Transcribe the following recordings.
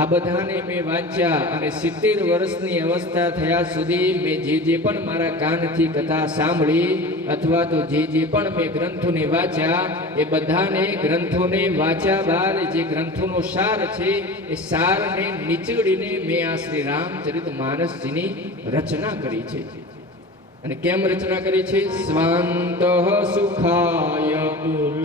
આ બધાને મેં વાંચ્યા અને 70 વર્ષની અવસ્થા થયા સુધી મેં જે પણ મારા કાનથી કથા સાંભળી અથવા તો જે પણ મેં ગ્રંથોને વાંચ્યા એ બધાને ગ્રંથોને વાંચ્યા બાદ જે ગ્રંથોનો સાર છે એ સારને નીચોડીને મેં આ શ્રી રામચરિત માનસજીની રચના કરી છે. અને કેમ રચના કરી છે? સ્વાંતઃ સુખાય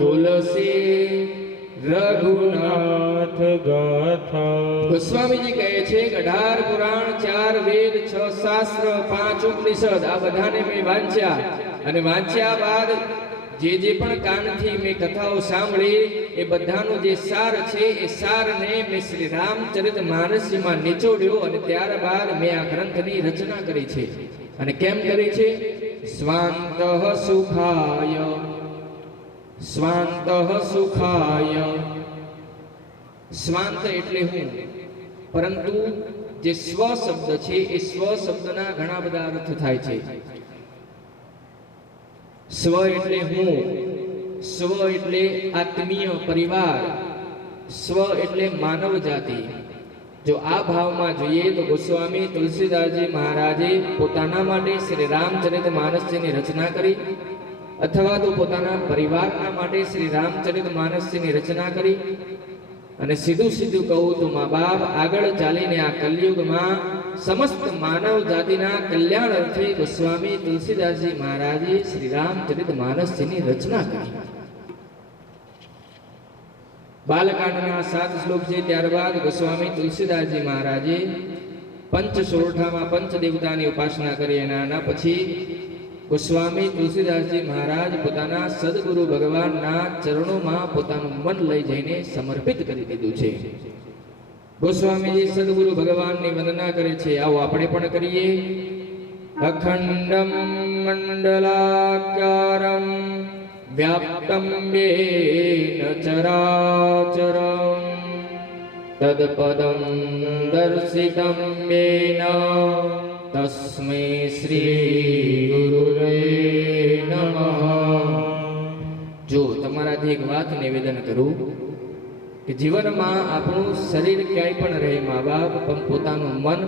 તુલસી રઘુનાથ ગાથા. ગોસ્વામીજી કહે છે કે 18 પુરાણ, 4 વેદ, 6 શાસ્ત્ર, 5 ઉપનિષદ આ બધાને મેં વાંચ્યા અને વાંચ્યા બાદ જે પણ કાનથી મેં કથાઓ સાંભળી એ બધાનો જે સાર છે એ સારને મેં શ્રી રામચરિત માનસજીમાં નિચોડ્યો અને ત્યારબાદ મેં આ ગ્રંથની રચના કરી છે. અને કેમ કરી છે? સ્વાંતઃ સુખાય, સ્વાંતઃ સુખાય. સ્વાંત એટલે હું, પરંતુ જે સ્વ શબ્દ છે એ સ્વ શબ્દના ઘણા બધા અર્થ થાય છે. સ્વ એટલે હું, સ્વ એટલે આત્મીય પરિવાર, સ્વ એટલે માનવ જાતિ. જો આ ભાવમાં જોઈએ તો ગોસ્વામી તુલસીદાસજી મહારાજે પોતાના માટે શ્રી રામચરિત માનસજીની રચના કરી અથવા તો પોતાના પરિવારના માટે શ્રી રામચરિત માનસજીની રચના કરી. અને સીધું કહું તો મા બાપ આગળ ચાલીને આ કલયુગમાં સમસ્ત માનવ જાતિના કલ્યાણ અર્થે ગોસ્વામી તુલસીદાસજી મહારાજે શ્રી રામચરિત માનસજીની રચના કરી. બાલકાંડના 7 શ્લોક છે. ત્યારબાદ ગોસ્વામી તુલસીદાસજી મહારાજે પંચ સોરઠામાં પંચ દેવતાની ઉપાસના કરી. એના પછી ગોસ્વામી તુલસીદાસજી મહારાજ પોતાના સદગુરુ ભગવાનના ચરણોમાં પોતાનું મન લઈ જઈને સમર્પિત કરી દીધું છે. ગોસ્વામીજી સદગુરુ ભગવાનની વંદના કરે છે. આવો આપણે પણ કરીએ. અખંડમ મંડલાકારમ વ્યાપ્તમ યેન ચરાચરમ તદપદમ દર્શિતમ યેન તસ્મૈ શ્રી ગુરુરે નમઃ. જો તમારાથી એક વાત નિવેદન કરું કે જીવનમાં આપણું શરીર ક્યાંય પણ રહે, મા બાપ પણ પોતાનું મન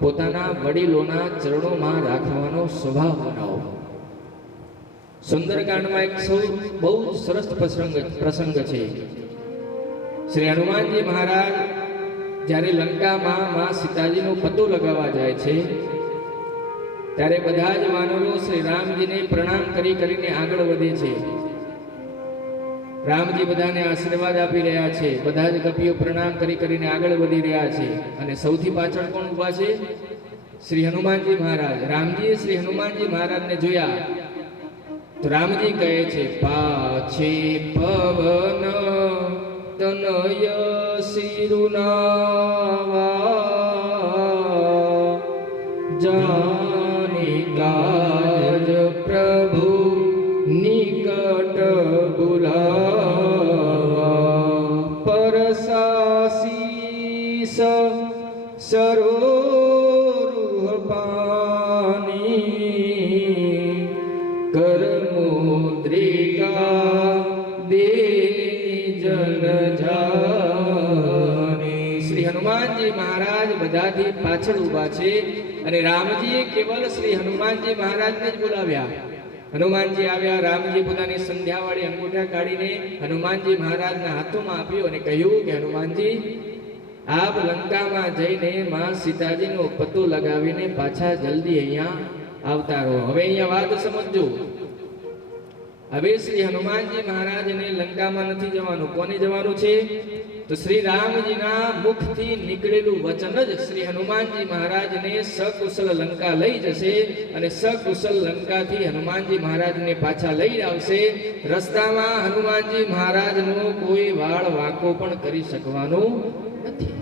પોતાના વડીલોના ચરણોમાં રાખવાનો સ્વભાવ બનાવો. સુંદરકાંડમાં એક બહુ સરસ પ્રસંગ છે. શ્રી હનુમાનજી મહારાજ જ્યારે લંકામાં માં સીતાજીનો પતો લગાવવા જાય છે ત્યારે બધા જ વાનરો શ્રી રામજીને પ્રણામ કરીને આગળ વધે છે. રામજી બધાને આશીર્વાદ આપી રહ્યા છે. બધા જ કપિઓ પ્રણામ કરીને આગળ વધી રહ્યા છે. અને સૌથી પાછળ કોણ ઊભા છે? શ્રી હનુમાનજી મહારાજ. રામજીએ શ્રી હનુમાનજી મહારાજને જોયા તો રામજી કહે છે, પાછે પવન તનય શિરુનાવા જાની કાજ પ્રભુ નિકટ બુલાવા પરસાસીસ સરોરુહ પાની કરમુદ્રિકા દેની જનજાની. શ્રી હનુમાનજી મહારાજ બધાથી પાછળ ઊભા છે અને રામજીએ કેવલ શ્રી હનુમાનજી મહારાજને જ બોલાવ્યા. હનુમાનજી આવ્યા. રામજી પોતાની સંધ્યાવાળી અંગૂઠા કાઢીને હનુમાનજી મહારાજના હાથોમાં આપ્યું અને કહ્યું કે હનુમાનજી, આપ લંકામાં જઈને માં સીતાજીનો પતો લગાવીને પાછા જલ્દી અહીંયા આવતા રહો. હવે અહીંયા વાત સમજજો. હવે શ્રી હનુમાનજી મહારાજને લંકામાં નથી જવાનું. કોને જવાનું છે? તો શ્રી રામજીના મુખથી નીકળેલું વચન જ શ્રી હનુમાનજી મહારાજને સકુશલ લંકા લઈ જશે અને સકુશલ લંકાથી હનુમાનજી મહારાજને પાછા લઈ આવશે. રસ્તામાં હનુમાનજી મહારાજનો કોઈ વાળ વાંકો પણ કરી શકવાનું નથી.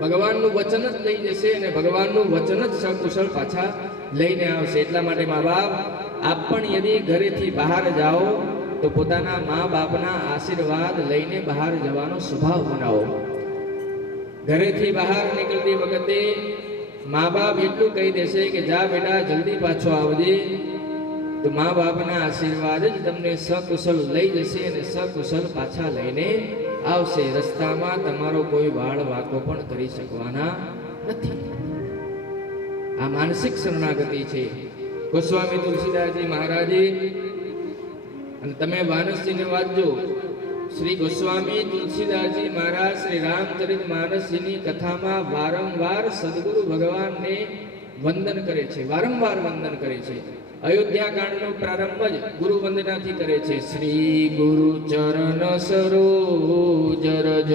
ભગવાનનું વચન જ લઈ જશે અને ભગવાનનું વચન જ સકુશળ પાછા લઈને આવશે. એટલા માટે મા બાપ, આપ પણ યદિ ઘરેથી બહાર જાઓ તો પોતાના મા બાપના આશીર્વાદ લઈને બહાર જવાનો સ્વભાવ બનાવો. ઘરેથી બહાર નીકળતી વખતે મા બાપ એટલું કહી દેશે કે જા બેટા જલ્દી પાછો આવજે, તો મા બાપના આશીર્વાદ જ તમને સકુશલ લઈ જશે અને સકુશલ પાછા લઈને આવશે. રસ્તામાં તમારો કોઈ વાળ વાંકો પણ કરી શકવાના નથી. આ માનસિક શરણાગતિ છે. ગોસ્વામી તુલસીદાસજી મહારાજે, અને તમે માનસજીને વાંચજો, શ્રી ગોસ્વામી તુલસીદાસજી મહારાજ શ્રી રામચરિત માનસજીની કથામાં વારંવાર સદગુરુ ભગવાનને વંદન કરે છે, વારંવાર વંદન કરે છે. અયોધ્યા કાંડનો પ્રારંભ જ ગુરુ વંદનાથી કરે છે. શ્રી ગુરુ ચરણ સરોજ રજ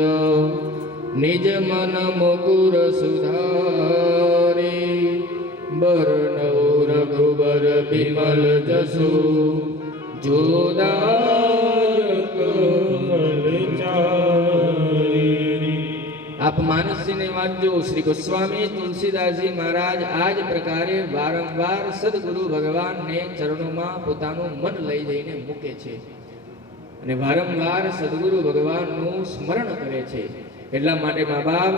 નિજ મન મુકુર સુધારે બરનૌ રઘુબર બિમલ જસુ જોદાયક ફલચારી. આપ માનસજીને વાંચજો. શ્રી ગોસ્વામી તુલસીદાસજી મહારાજ આ જ પ્રકારે વારંવાર સદગુરુ ભગવાનને ચરણોમાં પોતાનું મન લઈ જઈને મૂકે છે અને વારંવાર સદગુરુ ભગવાનનું સ્મરણ કરે છે. એટલા માટે મા બાપ,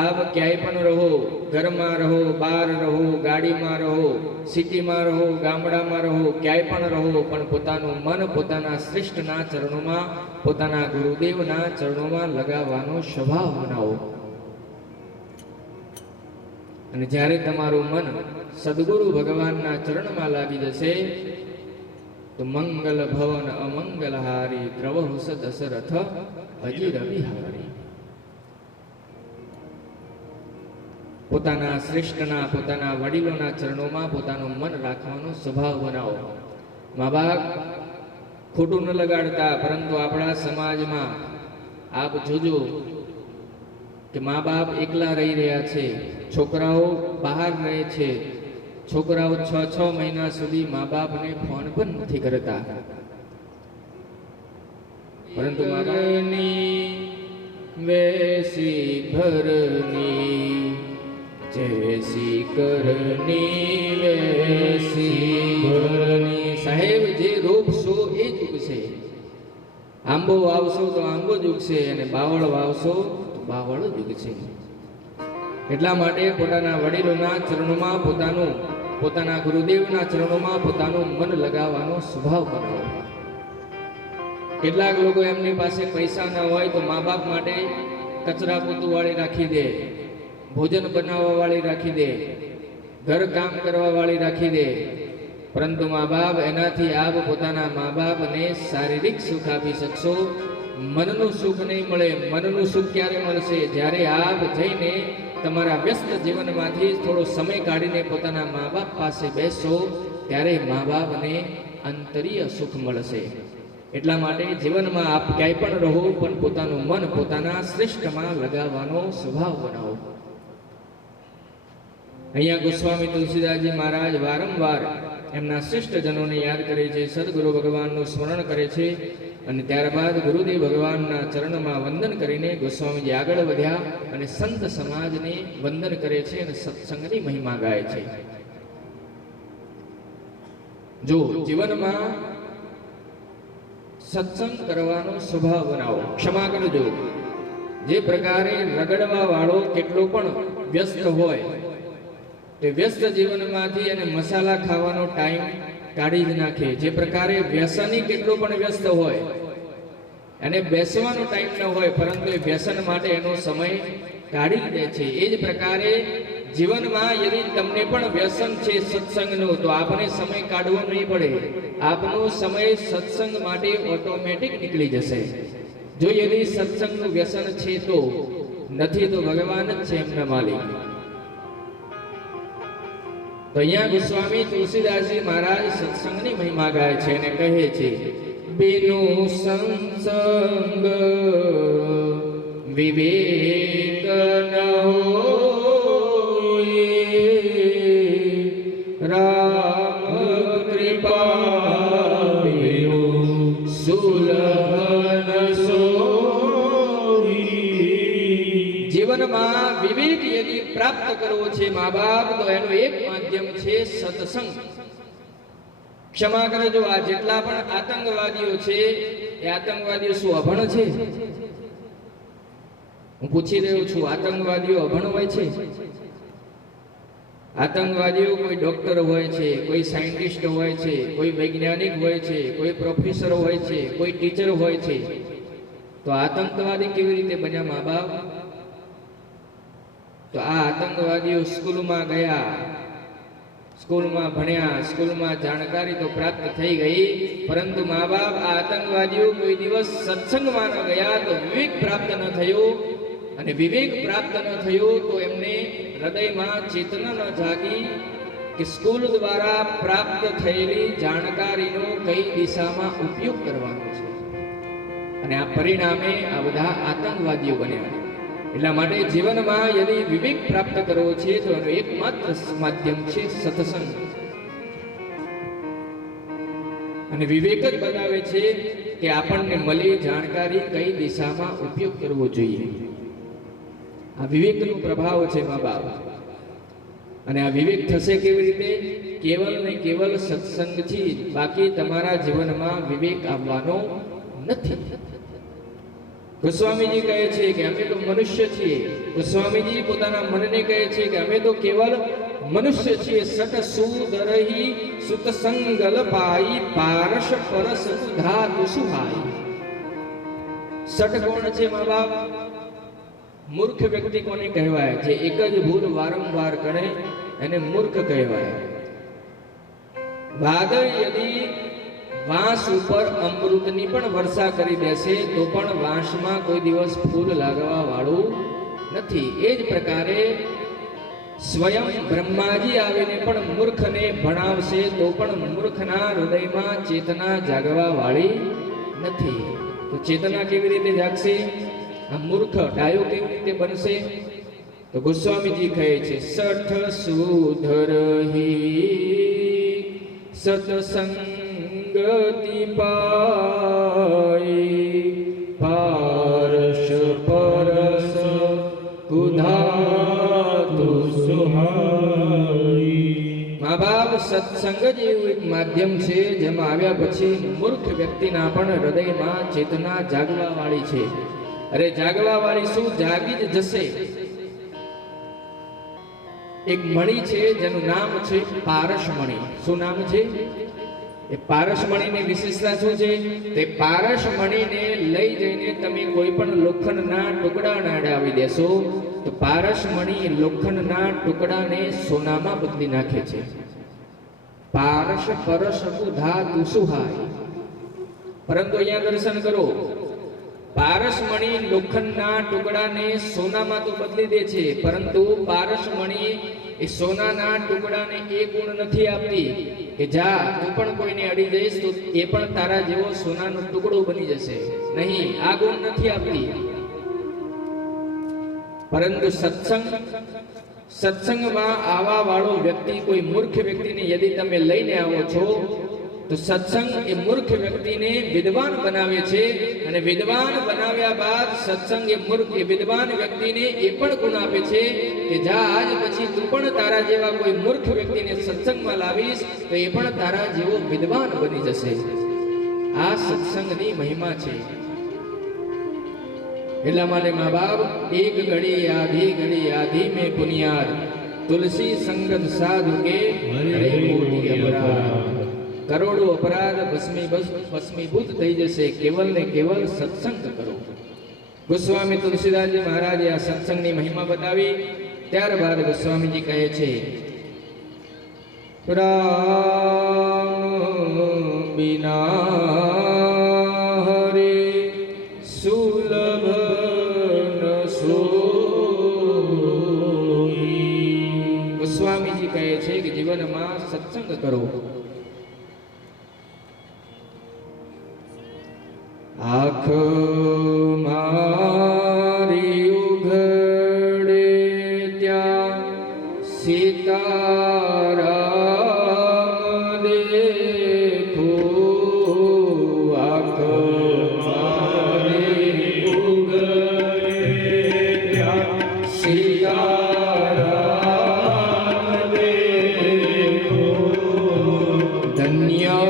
આપ ક્યાંય પણ રહો, ઘરમાં રહો, બહાર રહો, ગાડીમાં રહો, સિટીમાં રહો, ગામડામાં રહો, ક્યાંય પણ રહો, પણ પોતાનું મન પોતાના શ્રેષ્ઠના ચરણોમાં, પોતાના ગુરુદેવના ચરણોમાં લગાવવાનો સ્વભાવ બનાવો. અને જ્યારે તમારું મન સદગુરુ ભગવાનના ચરણમાં લાગી જશે તો મંગલ ભવન અમંગલહારી દ્રવહુ દશરથ અજીર વિહારી. પોતાના શ્રેષ્ઠના, પોતાના વડીલોના ચરણોમાં પોતાનું મન રાખવાનો સ્વભાવ બનાવો. મા બાપ ખોટું ન લગાડતા, પરંતુ આપણા સમાજમાં આપ જોજો કે મા બાપ એકલા રહી રહ્યા છે, છોકરાઓ બહાર રહે છે, છોકરાઓ 6 મહિના સુધી મા બાપને ફોન પણ નથી કરતા. પરંતુ મા બાપની વેસી ભરની જૈસી કરની વેસી ભરની. સાહેબ, જે રોપશો એ જ ઉગશે. આંબો વાવશો તો આંબો જ ઉગશે, અને બાવળ વાવશો તો બાવળ જ ઉગશે. એટલા માટે પોતાના વડીલોના ચરણોમાં પોતાના ગુરુદેવના ચરણોમાં પોતાનું મન લગાવવાનો સ્વભાવ બનાવો. કેટલાક લોકો એમની પાસે પૈસા ના હોય તો મા બાપ માટે કચરા પોતું વાળી રાખી દે, ભોજન બનાવવા વાળી રાખી દે, ઘર કામ કરવા વાળી રાખી દે. પરંતુ મા બાપ, એનાથી આપ પોતાના મા બાપને શારીરિક સુખ આપી શકશો, મનનું સુખ નહીં મળે. મનનું સુખ ક્યારે મળશે? જ્યારે આપ જઈને તમારા વ્યસ્ત જીવનમાંથી થોડો સમય કાઢીને પોતાના મા બાપ પાસે બેસો, ત્યારે મા બાપને આંતરિય સુખ મળશે. એટલા માટે જીવનમાં આપ ક્યાંય પણ રહો, પણ પોતાનું મન પોતાના શ્રેષ્ઠમાં લગાવવાનો સ્વભાવ બનાવો. અહીંયા ગોસ્વામી તુલસીદાસજી મહારાજ વારંવાર એમના શ્રેષ્ઠજનોને યાદ કરે છે, સદગુરુ ભગવાનનું સ્મરણ કરે છે, અને ત્યારબાદ ગુરુદેવ ભગવાનના ચરણમાં વંદન કરીને ગોસ્વામીજી આગળ વધ્યા અને સંત સમાજને વંદન કરે છે અને સત્સંગની મહિમા ગાય છે. જો જીવનમાં સત્સંગ કરવાનો સ્વભાવ બનાવો. ક્ષમા કરજો, જે પ્રકારે રગડવા વાળો કેટલો પણ વ્યસ્ત હોય, તે વ્યસ્ત જીવનમાંથી એને મસાલા ખાવાનો ટાઈમ કાઢી જ નાખે. જે પ્રકારે વ્યસની કેટલો પણ વ્યસ્ત હોય, અને બેસવાનો ટાઈમ ન હોય, પરંતુ એ વ્યસન માટે એનો સમય કાઢી દે છે. એ જ પ્રકારે જીવનમાં યદિ તમને પણ વ્યસન છે સત્સંગનું, તો આપને સમય કાઢવો નહીં પડે. આપનો સમય સત્સંગ માટે ઓટોમેટિક નીકળી જશે. જો યદિ સત્સંગનું વ્યસન છે તો, નથી તો ભગવાન જ છે એમના માલિક. તો અહીંયા ગોસ્વામી તુલસીદાસજી મહારાજ સત્સંગની મહિમા ગાય છે અને કહે છે, બિનુ સંસંગ વિવેક ન હોએ, રામ કૃપા બિનુ સુલભ ન સોઈ. જીવનમાં વિવેક યદિ પ્રાપ્ત કરવો છે મા બાપ, તો એનું એક માધ્યમ છે સત્સંગ. ક્ષમા કરજો, આ જેટલા પણ આતંકવાદીઓ છે, એ આતંકવાદીઓ શું અભણ છે? હું પૂછી રહ્યો છું, આતંકવાદીઓ અભણ હોય છે? આતંકવાદીઓ કોઈ ડોક્ટર હોય છે, કોઈ સાયન્ટિસ્ટ હોય છે, કોઈ વૈજ્ઞાનિક હોય છે, કોઈ પ્રોફેસર હોય છે, કોઈ ટીચર હોય છે. તો આતંકવાદી કેવી રીતે બન્યા મા બાપ? તો આ આતંકવાદીઓ સ્કૂલમાં ગયા, સ્કૂલમાં ભણ્યા, સ્કૂલમાં જાણકારી તો પ્રાપ્ત થઈ ગઈ, પરંતુ મા બાપ આ આતંકવાદીઓ કોઈ દિવસ સત્સંગમાં ન ગયા તો વિવેક પ્રાપ્ત ન થયો, અને વિવેક પ્રાપ્ત ન થયો તો એમને હૃદયમાં ચેતના ન જાગી કે સ્કૂલ દ્વારા પ્રાપ્ત થયેલી જાણકારીનો કઈ દિશામાં ઉપયોગ કરવાનો છે, અને આ પરિણામે આ બધા આતંકવાદીઓ બન્યા. એટલા માટે જીવનમાં યદિ વિવેક પ્રાપ્ત કરવો છે તો એનું એકમાત્ર માધ્યમ છે સત્સંગ. અને વિવેક જ બતાવે છે કે આપણને મળી જાણકારી કઈ દિશામાં ઉપયોગ કરવો જોઈએ. આ વિવેકનો પ્રભાવ છે મા બાપ. અને આ વિવેક થશે કેવી રીતે? કેવલ ને કેવલ સત્સંગથી. બાકી તમારા જીવનમાં વિવેક આવવાનો નથી. ગોસ્વામીજી કહે છે કે અમે તો મનુષ્ય છીએ. ગોસ્વામીજી પોતાના મનને કહે છે કે અમે તો કેવલ મનુષ્ય છીએ. સત સુદરહી સુત સંગલ પાઈ પારસ પરસ ધાતુ સુહાઈ. સટ કોણ છે મા બાપ? મૂર્ખ વ્યક્તિ કોને કહેવાય? જે એક જ ભૂલ વારંવાર કરે એને મૂર્ખ કહેવાય. વાદળ યદિ વાંસ ઉપર અમૃતની પણ વર્ષા કરી દેશે તો પણ વાંસમાં કોઈ દિવસ ફૂલ લાગવા વાળું નથી. એ જ પ્રકારે સ્વયં બ્રહ્માજી આવીને પણ મૂર્ખને ભણાવશે તો પણ મૂર્ખના હૃદયમાં ચેતના જાગવા વાળી નથી. તો ચેતના કેવી રીતે જાગશે? આ મૂર્ખ ડાયો કેવી રીતે બનશે? તો ગોસ્વામીજી કહે છે સઠ સુધરહી સત્સંગતિ પાઈ પારસ પરસ કુધાતુ સુહાઈ. મા બાપ સત્સંગ જ એવું એક માધ્યમ છે જેમાં આવ્યા પછી મૂર્ખ વ્યક્તિના પણ હૃદયમાં ચેતના જાગવા વાળી છે. અરે જાગવા વાળી શું, જાગી જ જશે. એક મણી છે જેનું નામ છે પારસમણી. શું નામ છે? એ પારસમણીની વિશેષતા શું છે? તે પારસમણીને લઈ જઈને તમે કોઈ પણ લોખંડના ટુકડાને અડાવી દેશો તો પારસમણી લોખંડના ટુકડાને સોનામાં બદલી નાખે છે. પારસ પરસ ધાતુ સુહાય. પરંતુ અહીંયા દર્શન કરો, પારસમણી લોખંડના ટુકડાને સોનામાં તો બદલી દે છે, પરંતુ પારસમણી એ સોનાના ટુકડાને એ ગુણ નથી આપતી કે જા તું પણ કોઈને અડી જઈશ તો એ પણ તારા જેવો સોનાનો ટુકડો બની જશે. નહીં, આ ગુણ નથી આપતી. પરંતુ સત્સંગમાં આવા વાળો વ્યક્તિ, કોઈ મૂર્ખ વ્યક્તિને યદિ તમે લઈને આવો છો તો સત્સંગ એ મૂર્ખ વ્યક્તિને વિદ્વાન બનાવે છે, અને વિદ્વાન બનાવ્યા બાદ સત્સંગ એ મૂર્ખ એ વિદ્વાન વ્યક્તિને એ પણ ગુણ આપે છે કે જા આજ પછી તું પણ તારા જેવા કોઈ મૂર્ખ વ્યક્તિને સત્સંગમાં લાવીશ તો એ પણ તારા જેવો વિદ્વાન બની જશે. આ સત્સંગની મહિમા છે. એટલા માટે મા બાપ એક ઘડી આધી મેં પુનિયાદ તુલસી સંગત સાધુ કે હરે મોટી અપરાધ. કરોડો અપરાધ ભસ્મીભૂત થઈ જશે કેવલ ને કેવલ સત્સંગ કરો. ગોસ્વામી તુલસીદાસજી મહારાજે આ સત્સંગની મહિમા બતાવી. ત્યારબાદ ગોસ્વામીજી કહે છે રામ બિના હરે સુલભ ન સોઈ. ગોસ્વામીજી કહે છે કે જીવનમાં સત્સંગ કરો. આંખ મારી ઉઘડે ત્યાં સીતારામ દેખું. આંખ મારી ઉઘડે ત્યાં સીતારામ દેખું. ધન્ય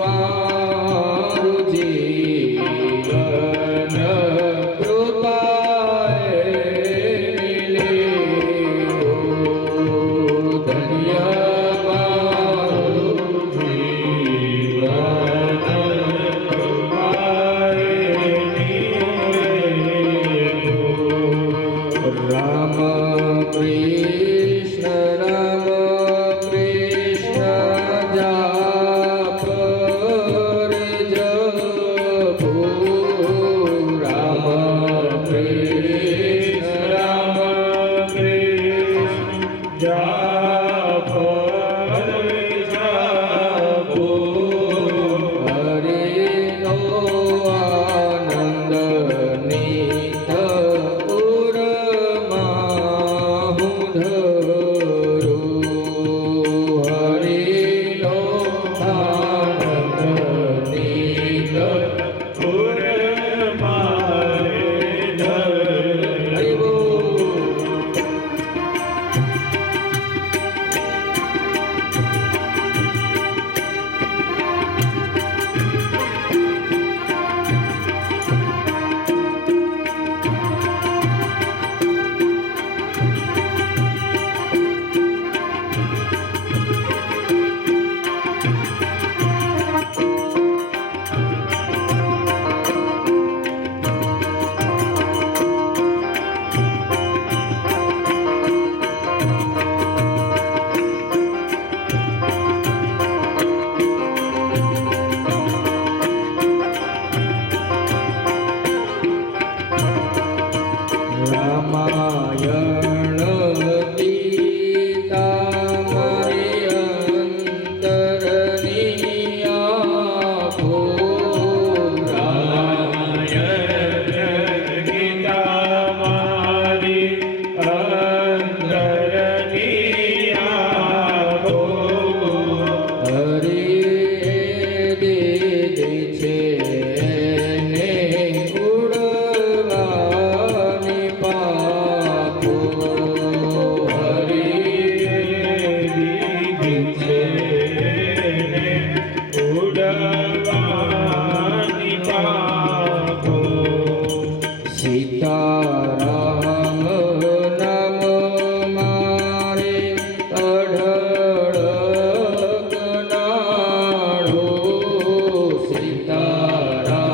મારું જીવન કૃષ્ણ રામ કૃષ્ણ જાપો જાપો હરિનો આનંદ નિત ઉરમાં હું ધરું. હરિનો આનંદ નિત પુર મારે ધર હરિ બોલ. રામાયણ ગીતા મારી અંતરની આંખો. રામાયણ ગીતા મારી અંતરની આંખો. હરિએ દીધી છે ને ઉડવાની પાખો. હરિએ દીધી છે ને ઉડવાની પાખો. સીતારામ નામ મારે અઢળ ગણાળો. સીતારામ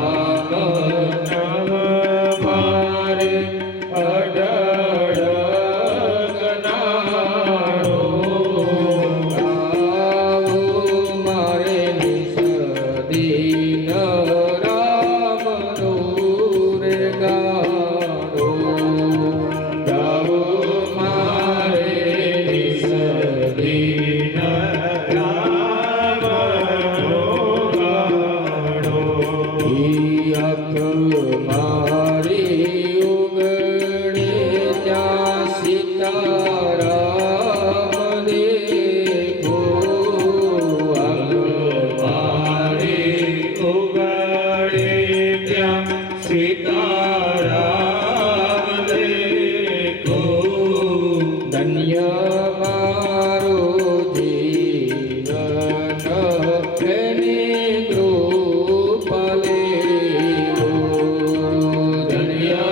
નામ મારે અઢળ ગણાળો. આવો મારે નિસદીન રામનો રે ગાળો. ગાવો મારે નિસદીન ઈ આંખ મારી ઉગડે ત્યાં સીતારામ દેખો. આંખ મારી ધન્ય મારું જીવન એની કૃપા લેવો. ધન્ય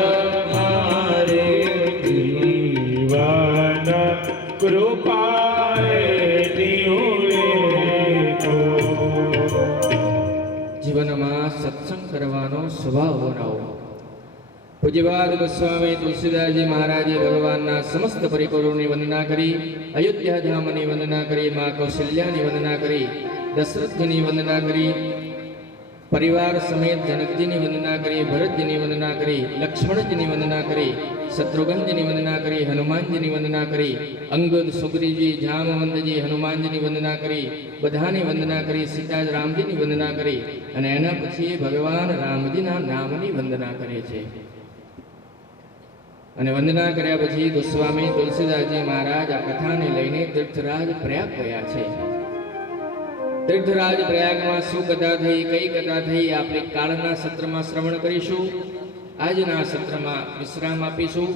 જીવનમાં સત્સંગ કરવાનો સ્વભાવ બનાવો. પૂજ્યપાદ ગોસ્વામી તુલસીદાસજી મહારાજે ભગવાનના સમસ્ત પરિકરોની વંદના કરી, અયોધ્યા ધામની વંદના કરી, મા કૌશલ્યાની વંદના કરી, દશરથજીની વંદના કરી, પરિવાર સમેત જનકજીની વંદના કરી, ભરતજીની વંદના કરી, લક્ષ્મણજીની વંદના કરી, શત્રુઘ્નજીની વંદના કરી, હનુમાનજીની વંદના કરી, અંગદ સુગ્રીજી જામવંતજી હનુમાનજીની વંદના કરી, બધાની વંદના કરી, સીતાજ રામજીની વંદના કરી અને એના પછી ભગવાન રામજીના નામની વંદના કરે છે. અને વંદના કર્યા પછી ગોસ્વામી તુલસીદાસજી મહારાજ આ કથાને લઈને તીર્થરાજ પ્રયાગ ગયા છે. તીર્થરાજ પ્રયાગમાં શું કથા થઈ, કઈ કથા થઈ, આપણે કાળના સત્રમાં શ્રવણ કરીશું. આજના સત્રમાં વિશ્રામ આપીશું.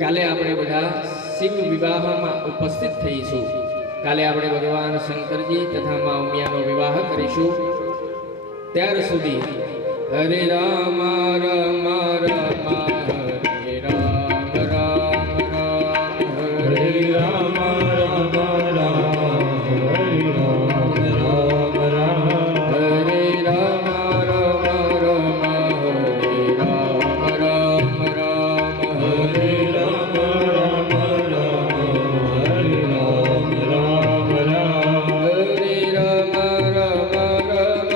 કાલે આપણે બધા શિવ વિવાહમાં ઉપસ્થિત થઈશું. કાલે આપણે ભગવાન શંકરજી તથા મા ઉમિયાનો વિવાહ કરીશું. ત્યાર સુધી હરે રામ રામ રામ હરે રામ રામ રામ હરે રામ રામ રામ હરે રામ રામ રામ હરે રામ રામ રામ હરે રામ રામ રામ હરે રામ રામ રામ હરે રામ રામ રામ હરે રામ રામ રામ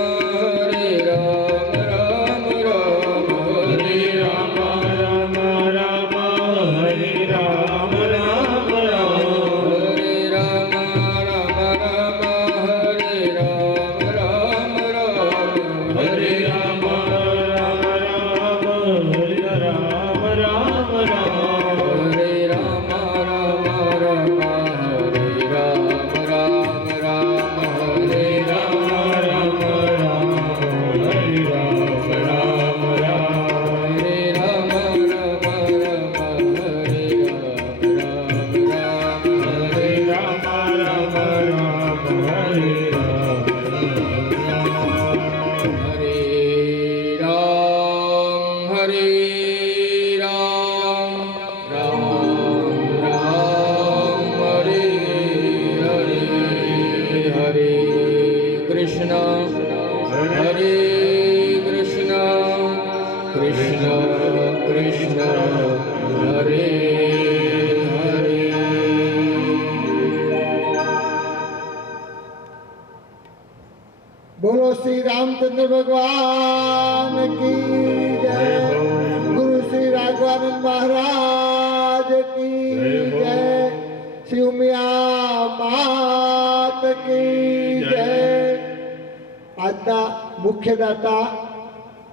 હરે રામ રામ રામ હરે કૃષ્ણ હરે હરે. બોલો શ્રી રામચંદ્ર ભગવાન કી જય. ગુરુ શ્રી રાઘવાનંદ મહારાજ કી જય. શ્રી ઉમિયા માત કી જય. આજના મુખ્ય દાતા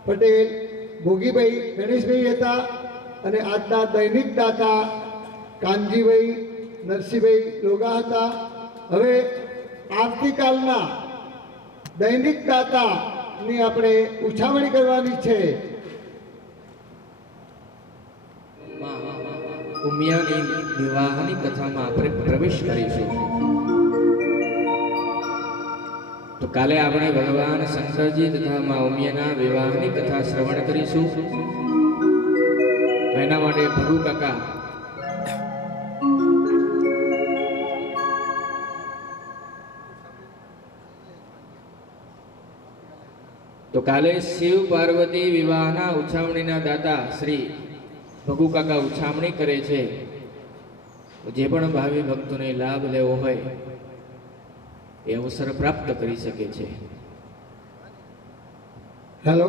પટેલ ભોગીભાઈ ગણેશભાઈ હતા અને આજના દૈનિક દાતા કાનજીભાઈ નરસિંહભાઈ લોગા હતા. હવે આવતીકાલના દૈનિક દાતાની આપણે ઉછામણી કરવાની છે. ઉમિયાની વિવાહની કથામાં આપણે પ્રવેશ કરીશું. તો કાલે આપણે ભગવાન શંકરજી તથા મા ઉમિયાના વિવાહની કથા શ્રવણ કરીશું. એના માટે ભગુ કાકા તો કાલે શિવ પાર્વતી વિવાહના ઉછામણીના દાતા શ્રી ભગુ કાકા ઉછામણી કરે છે. જે પણ ભાવિ ભક્તોને લાભ લેવો હોય એ અવસર પ્રાપ્ત કરી શકે છે. હેલો.